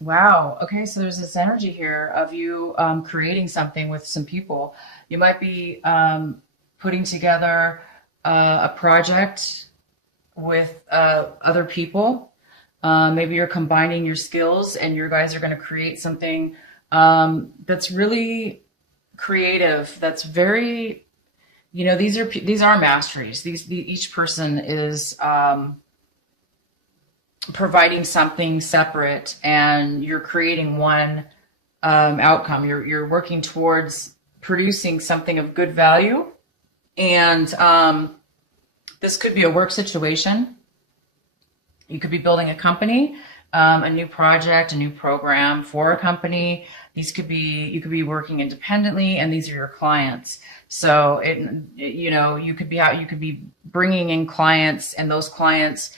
Wow. Okay. So there's this energy here of you creating something with some people. You might be putting together a project with other people. Maybe you're combining your skills and you guys are going to create something that's really creative. That's very, these are masteries. Each person is providing something separate, and you're creating one outcome. You're working towards producing something of good value, and this could be a work situation. You could be building a company, a new project, a new program for a company. You could be working independently, and these are your clients. So you could be bringing in clients, and those clients,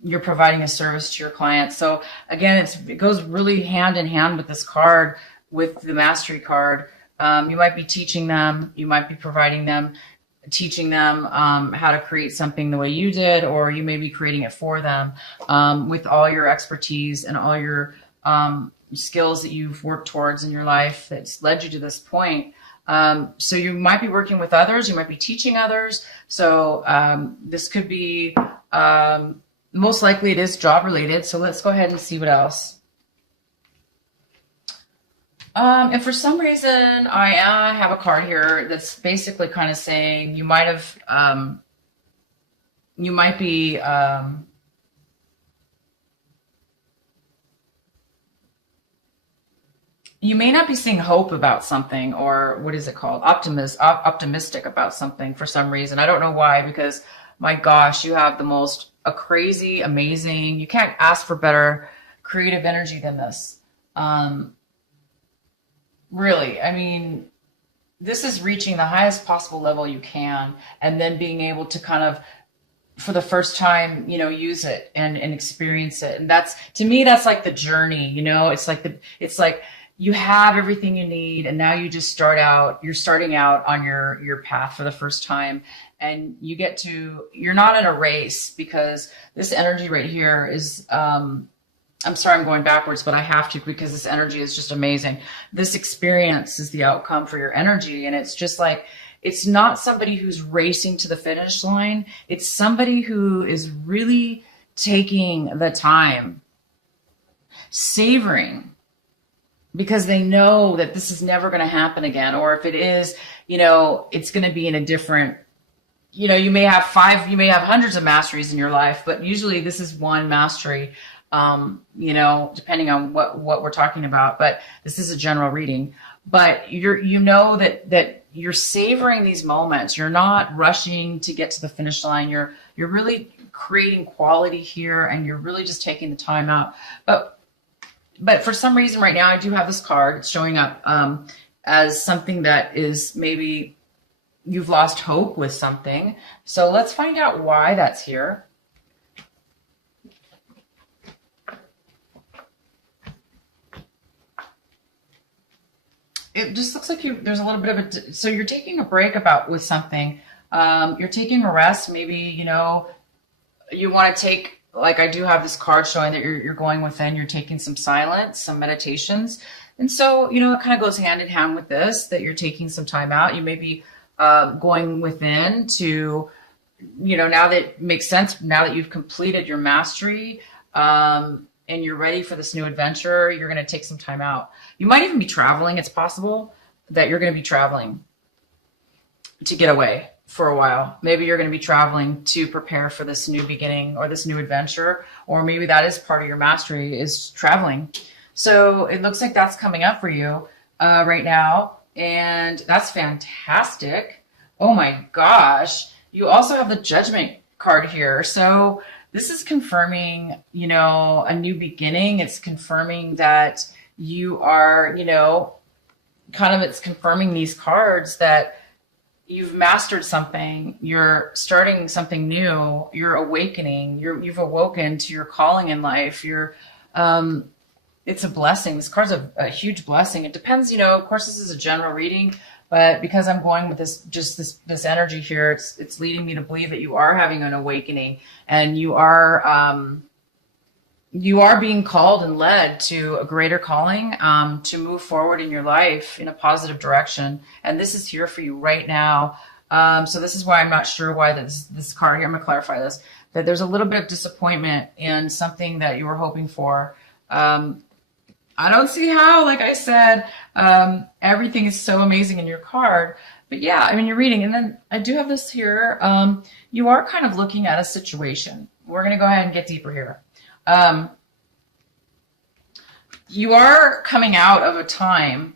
you're providing a service to your clients. So again, it goes really hand in hand with this card, with the mastery card. You might be teaching them, you might be providing them, teaching them how to create something the way you did, or you may be creating it for them with all your expertise and all your skills that you've worked towards in your life that's led you to this point. So you might be working with others, you might be teaching others. So this could be, most likely it is job related. So let's go ahead and see what else. And for some reason, I have a card here that's basically kind of saying you might have, you might be, you may not be seeing hope about something, or what is it called? Optimistic about something for some reason. I don't know why, because my gosh, you have a crazy, amazing, you can't ask for better creative energy than this. Really, I mean, this is reaching the highest possible level you can, and then being able to kind of, for the first time, use it and experience it. And that's, to me, that's like the journey, it's like you have everything you need, and now you just you're starting out on your path for the first time. And you're not in a race, because this energy right here is, I'm sorry, I'm going backwards, but I have to, because this energy is just amazing. This experience is the outcome for your energy. And it's just like, it's not somebody who's racing to the finish line. It's somebody who is really taking the time, savoring, because they know that this is never going to happen again. Or if it is, it's going to be in a different, you may have hundreds of masteries in your life, but usually this is one mastery, depending on what we're talking about. But this is a general reading. But that you're savoring these moments. You're not rushing to get to the finish line. You're really creating quality here, and you're really just taking the time out. But for some reason right now, I do have this card. It's showing up as something that is, maybe you've lost hope with something. So let's find out why that's here. It just looks like there's a little bit of so you're taking a break with something. You're taking a rest. Maybe, you want to take, like, I do have this card showing that you're going within, you're taking some silence, some meditations. And so, it kind of goes hand in hand with this, that you're taking some time out. You may be going within to, now that it makes sense, now that you've completed your mastery, and you're ready for this new adventure, you're going to take some time out. You might even be traveling. It's possible that you're going to be traveling to get away for a while. Maybe you're going to be traveling to prepare for this new beginning or this new adventure, or maybe that is part of your mastery, is traveling. So it looks like that's coming up for you right now, and that's fantastic. Oh my gosh. You also have the Judgment card here. So this is confirming, a new beginning. It's confirming that you are, it's confirming these cards that you've mastered something. You're starting something new. You're awakening. You've awoken to your calling in life. It's a blessing. This card's a huge blessing. It depends, of course, this is a general reading, but because I'm going with this energy here, it's leading me to believe that you are having an awakening, and you are, you are being called and led to a greater calling, to move forward in your life in a positive direction. And this is here for you right now. So this is why I'm not sure why this card here, I'm going to clarify this, that there's a little bit of disappointment in something that you were hoping for. I don't see how, like I said, everything is so amazing in your card. But yeah, I mean, you're reading. And then I do have this here. You are kind of looking at a situation. We're going to go ahead and get deeper here. You are coming out of a time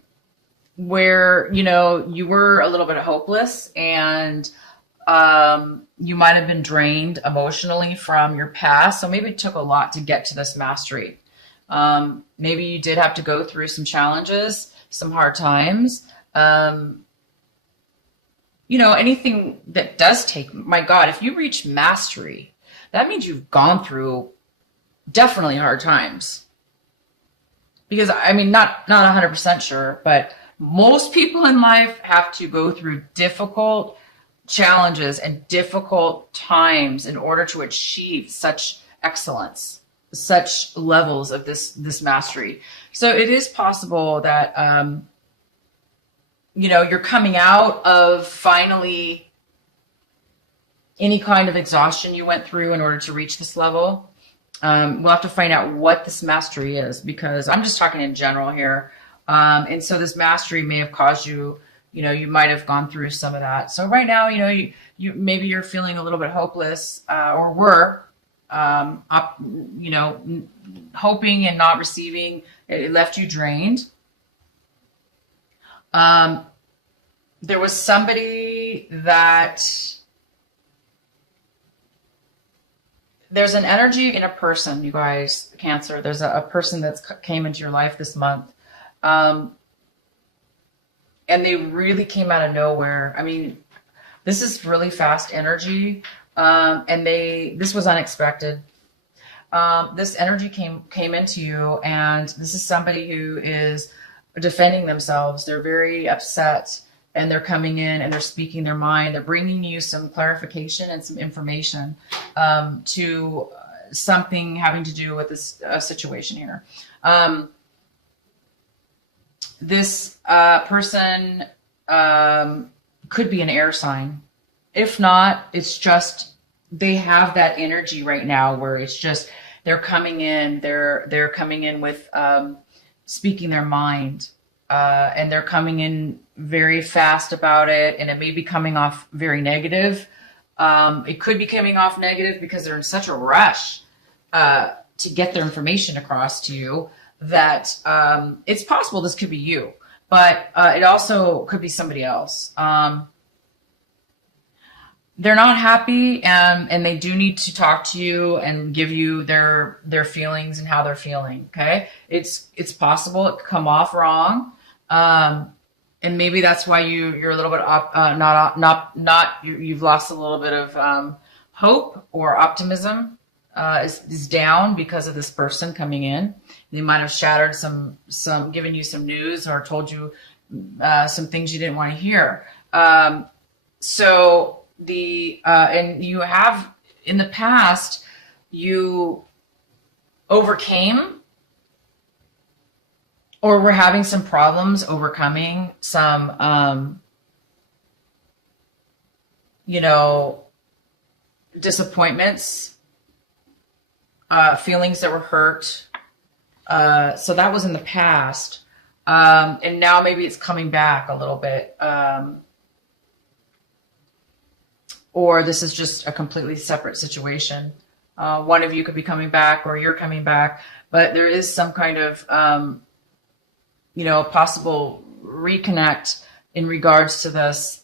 where, you were a little bit hopeless, and you might have been drained emotionally from your past. So maybe it took a lot to get to this mastery. Maybe you did have to go through some challenges, some hard times. Anything that does take, my God, if you reach mastery, that means you've gone through definitely hard times. Because, I mean, not 100% sure, but most people in life have to go through difficult challenges and difficult times in order to achieve such excellence, such levels of this mastery. So it is possible that, you're coming out of finally any kind of exhaustion you went through in order to reach this level. We'll have to find out what this mastery is, because I'm just talking in general here. And so this mastery may have caused you, you might have gone through some of that. So right now, you maybe you're feeling a little bit hopeless, or were, hoping and not receiving. It left you drained. There was somebody that, there's an energy in a person, you guys, Cancer. There's a person that's came into your life this month. And they really came out of nowhere. I mean, this is really fast energy. And this was unexpected. This energy came into you, and this is somebody who is defending themselves. They're very upset, and they're coming in and they're speaking their mind. They're bringing you some clarification and some information to something having to do with this situation here. This person could be an air sign. If not, it's just they have that energy right now where it's just they're coming in. They're coming in with speaking their mind, and they're coming in very fast about it, and it may be coming off very negative. It could be coming off negative because they're in such a rush to get their information across to you that it's possible this could be you, but it also could be somebody else. They're not happy, and they do need to talk to you and give you their feelings and how they're feeling. Okay, it's possible it could come off wrong, and maybe that's why you're a little bit you've lost a little bit of hope, or optimism is down because of this person coming in. They might have shattered some given you some news, or told you some things you didn't want to hear. So and you have in the past, you overcame or were having some problems overcoming some, disappointments, feelings that were hurt. So that was in the past. And now maybe it's coming back a little bit. Or this is just a completely separate situation. One of you could be coming back, or you're coming back, but there is some kind of, possible reconnect in regards to this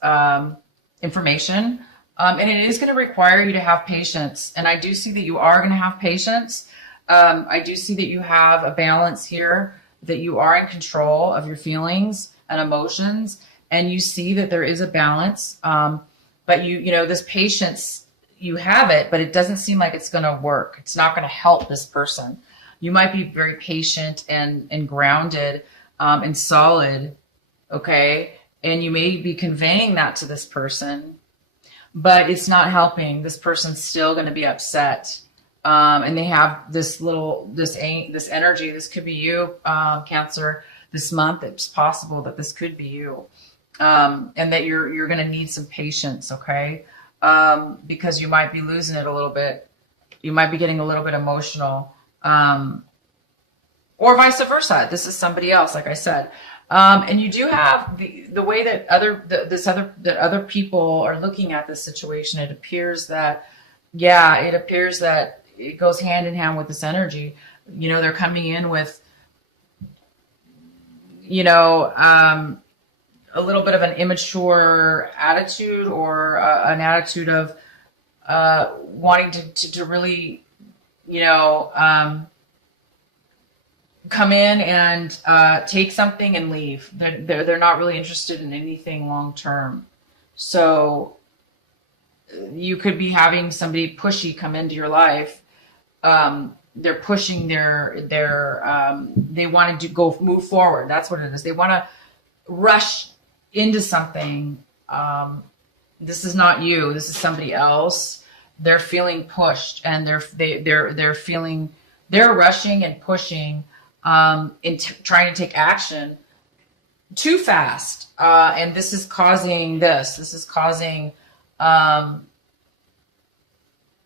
information. And it is going to require you to have patience. And I do see that you are going to have patience. I do see that you have a balance here, that you are in control of your feelings and emotions. And you see that there is a balance. But this patience, you have it, but it doesn't seem like it's going to work. It's not going to help this person. You might be very patient and grounded and solid, okay? And you may be conveying that to this person, but it's not helping. This person's still going to be upset. and they have this energy. This could be you, Cancer. This month, it's possible that this could be you, and that you're going to need some patience, okay? Because you might be losing it a little bit. You might be getting a little bit emotional, or vice versa. This is somebody else, like I said. And you do have the way that other people are looking at this situation. It appears that, it goes hand in hand with this energy. They're coming in with, a little bit of an immature attitude, or an attitude of wanting to really, come in and take something and leave. They're not really interested in anything long term. So you could be having somebody pushy come into your life. They're pushing they want to move forward. That's what it is. They want to rush into something. This is not you. This is somebody else. They're feeling pushed, and they're rushing and pushing, trying to take action too fast. And this is causing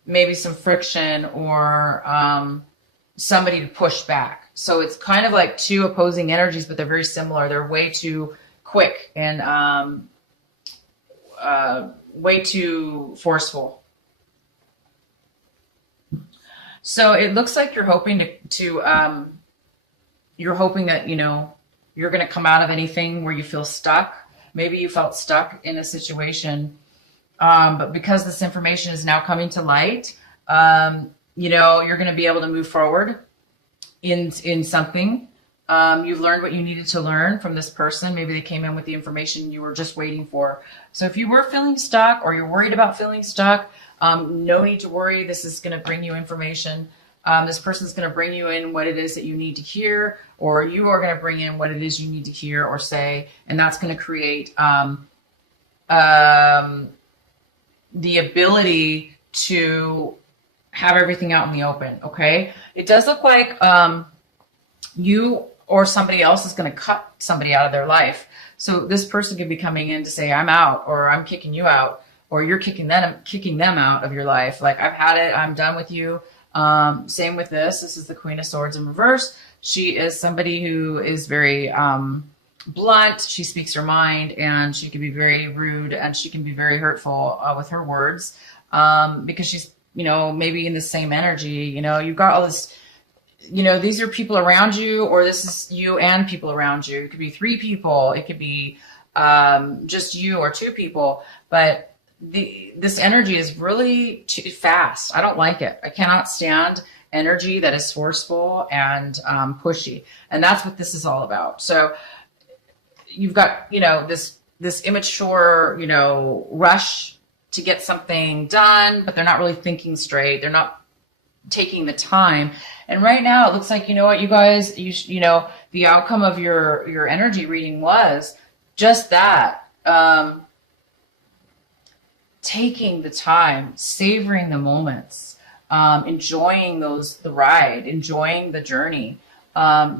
maybe some friction, or somebody to push back. So it's kind of like two opposing energies, but they're very similar. They're way too quick and way too forceful. So it looks like you're hoping you're hoping that, you're going to come out of anything where you feel stuck. Maybe you felt stuck in a situation. But because this information is now coming to light, you're going to be able to move forward in something. You've learned what you needed to learn from this person. Maybe they came in with the information you were just waiting for. So if you were feeling stuck, or you're worried about feeling stuck, no need to worry. This is going to bring you information. This person's going to bring you in what it is that you need to hear, or you are going to bring in what it is you need to hear or say. And that's going to create the ability to have everything out in the open. Okay. It does look like you or somebody else is going to cut somebody out of their life. So this person could be coming in to say, I'm out, or I'm kicking you out, or you're kicking them out of your life. Like, I've had it. I'm done with you. Same with this. This is the Queen of Swords in reverse. She is somebody who is very blunt. She speaks her mind, and she can be very rude, and she can be very hurtful with her words, because she's, maybe in the same energy. You've got all this, these are people around you, or this is you and people around you. It could be 3 people. It could be just you or 2 people. But this energy is really too fast. I don't like it. I cannot stand energy that is forceful and pushy. And that's what this is all about. So you've got, this immature, rush to get something done, but they're not really thinking straight. They're not taking the time. And right now it looks like, you guys, the outcome of your energy reading was just that. Taking the time, savoring the moments, enjoying the ride, enjoying the journey,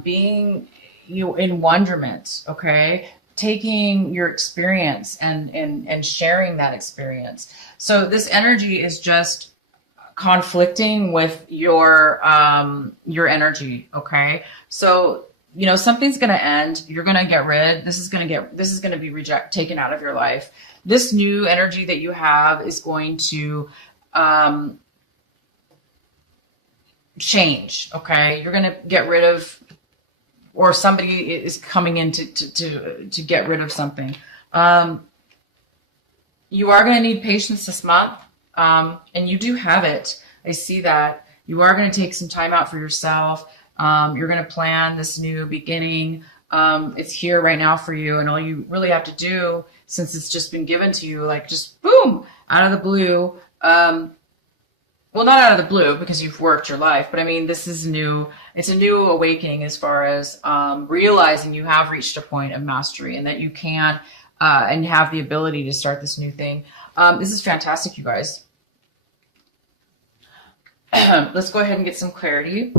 being in wonderment. Okay. Taking your experience and sharing that experience. So this energy is just conflicting with your energy. Okay. So, something's going to end. You're going to get rid. This is going to be taken out of your life. This new energy that you have is going to change. Okay. You're going to get rid of, or somebody is coming in to get rid of something. You are going to need patience this month. And you do have it. I see that. You are going to take some time out for yourself. You're going to plan this new beginning. It's here right now for you. And all you really have to do, since it's just been given to you, like just boom, out of the blue. Well, not out of the blue, because you've worked your life, but I mean, this is new. It's a new awakening as far as realizing you have reached a point of mastery, and that you can and have the ability to start this new thing. This is fantastic, you guys. Let's go ahead and get some clarity.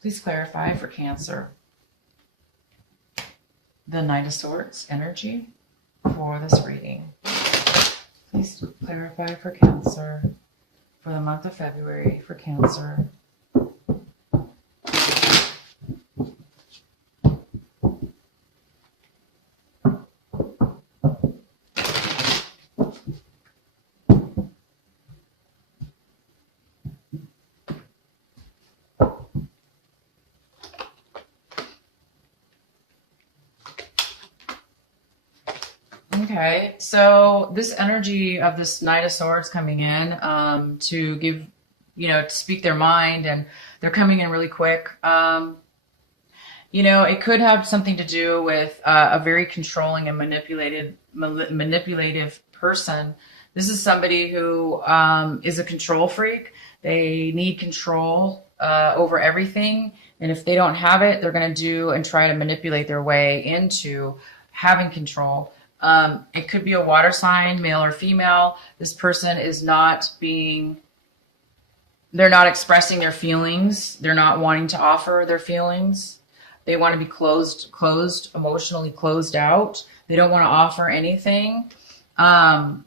Please clarify for Cancer the Knight of Swords energy for this reading. Please clarify for Cancer for the month of February for Cancer. Okay, so this energy of this Knight of Swords coming in to give, to speak their mind, and they're coming in really quick. It could have something to do with a very controlling and manipulative person. This is somebody who is a control freak. They need control over everything, and if they don't have it, they're going to do and try to manipulate their way into having control. It could be a water sign, male or female. This person is they're not expressing their feelings. They're not wanting to offer their feelings. They want to be closed, emotionally closed out. They don't want to offer anything. And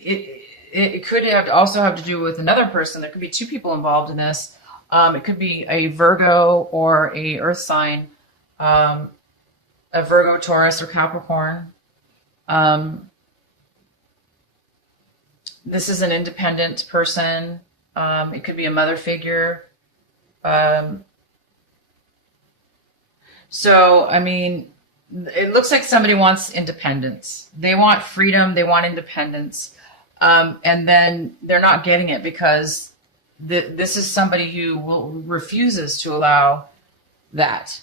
it could also have to do with another person. There could be two people involved in this. It could be a Virgo or a earth sign, a Virgo, Taurus, or Capricorn. This is an independent person. It could be a mother figure. So, it looks like somebody wants independence. They want freedom. They want independence. And then they're not getting it because this is somebody who refuses to allow that.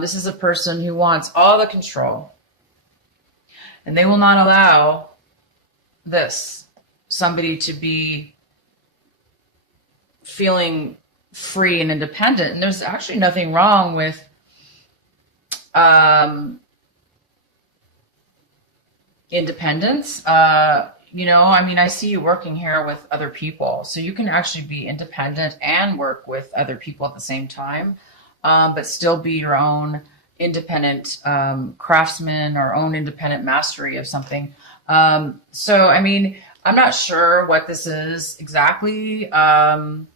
This is a person who wants all the control. And they will not allow somebody to be feeling free and independent. And there's actually nothing wrong with independence. I see you working here with other people. So you can actually be independent and work with other people at the same time, but still be your own independent craftsman or own independent mastery of something. I'm not sure what this is exactly. But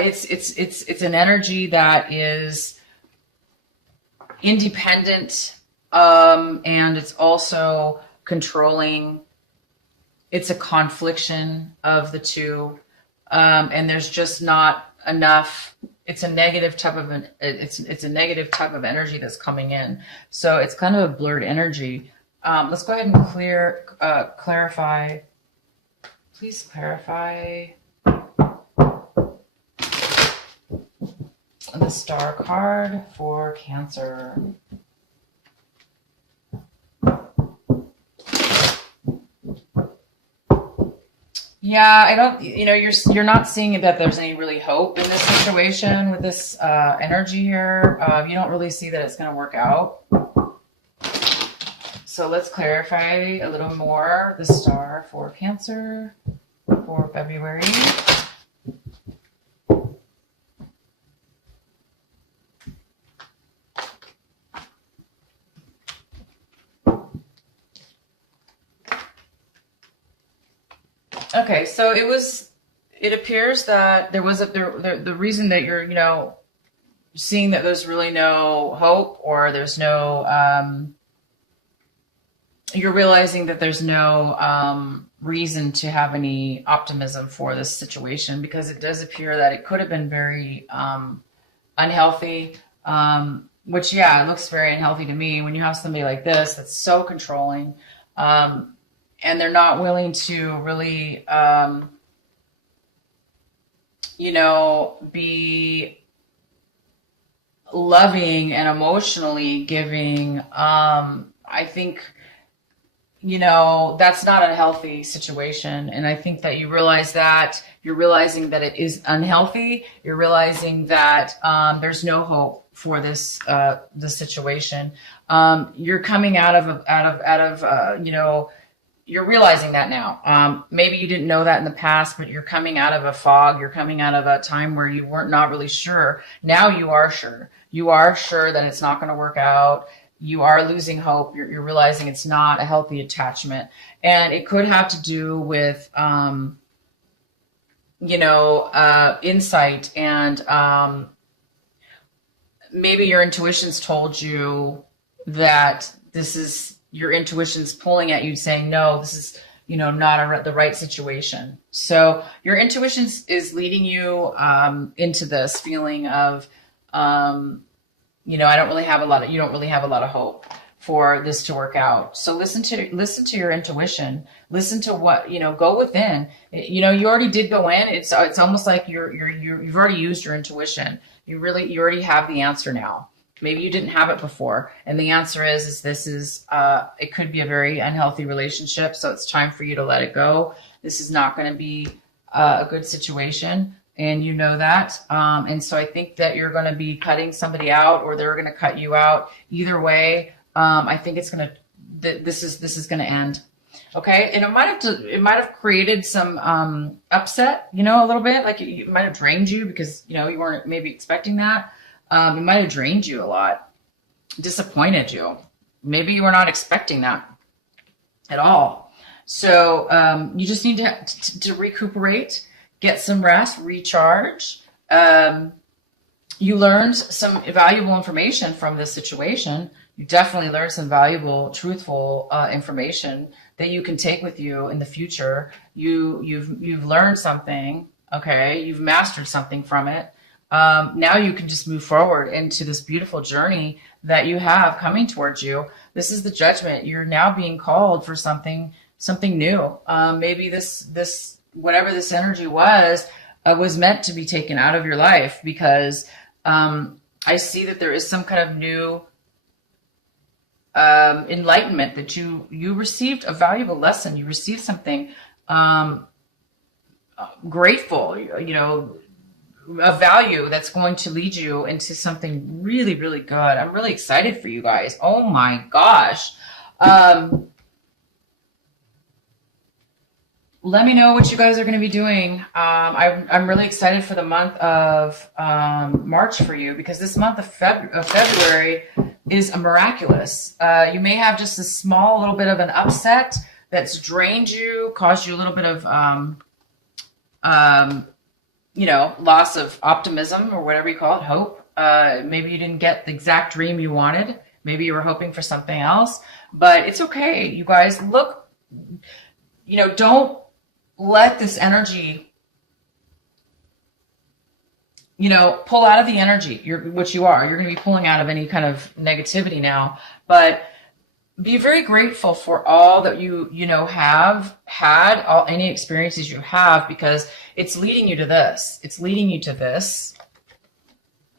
it's an energy that is independent, and it's also controlling. It's a confliction of the two, and there's just not enough. It's a negative type of it's a negative type of energy that's coming in. So it's kind of a blurred energy. Let's go ahead and clarify. Please clarify the Star card for Cancer. Yeah, I don't, you're not seeing that there's any really hope in this situation with this energy here. You don't really see that it's going to work out. So let's clarify a little more the Star for Cancer for February. Okay, so it appears that there was the reason that you're, seeing that there's really no hope, or there's no, you're realizing that there's no reason to have any optimism for this situation, because it does appear that it could have been very unhealthy, which, yeah, it looks very unhealthy to me when you have somebody like this that's so controlling, and they're not willing to really, be loving and emotionally giving. I think, that's not a healthy situation. And I think that you're realizing that it is unhealthy. You're realizing that there's no hope for this situation. You're coming out of you're realizing that now. Maybe you didn't know that in the past, but you're coming out of a fog. You're coming out of a time where you weren't not really sure. Now you are sure. You are sure that it's not going to work out. You are losing hope. You're realizing it's not a healthy attachment. And it could have to do with, insight, and maybe your intuition's told you that this is, your intuition's pulling at you saying, no, this is, not the right situation. So your intuition is leading you into this feeling of, you don't really have a lot of hope for this to work out. So listen to your intuition. Listen to what, go within. You already did go in. It's almost like you've already used your intuition. You already have the answer now. Maybe you didn't have it before. And the answer is this is, it could be a very unhealthy relationship. So it's time for you to let it go. This is not going to be a good situation. And you know that. And so I think that you're going to be cutting somebody out, or they're going to cut you out. Either way, I think this is going to end. Okay. And it might have created some, upset, a little bit, like it might have drained you because, you weren't maybe expecting that. It might have drained you a lot, disappointed you. Maybe you were not expecting that at all. So, you just need to recuperate, get some rest, recharge. You learned some valuable information from this situation. You definitely learned some valuable, truthful information that you can take with you in the future. You've learned something. Okay, you've mastered something from it. Now you can just move forward into this beautiful journey that you have coming towards you. This is the judgment. You're now being called for something new. Maybe this whatever this energy was meant to be taken out of your life, because I see that there is some kind of new enlightenment, that you received a valuable lesson. You received something grateful, a value that's going to lead you into something really, really good. I'm really excited for you guys. Oh my gosh. Let me know what you guys are going to be doing. I'm really excited for the month of March for you, because this month of February is a miraculous. You may have just a small little bit of an upset that's drained you, caused you a little bit of loss of optimism, or whatever you call it, hope. Maybe you didn't get the exact dream you wanted. Maybe you were hoping for something else, but it's okay. You guys, look, don't let this energy, pull out of the energy. What you are. You're going to be pulling out of any kind of negativity now, but be very grateful for all that you have had, any experiences you have, because it's leading you to this. It's leading you to this.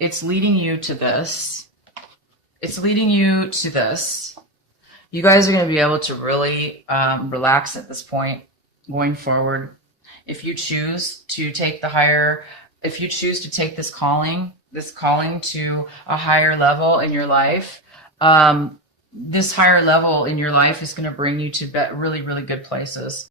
It's leading you to this. It's leading you to this. You guys are going to be able to really relax at this point going forward. If you choose to take if you choose to take this calling to a higher level in your life, this higher level in your life is going to bring you to really, really good places.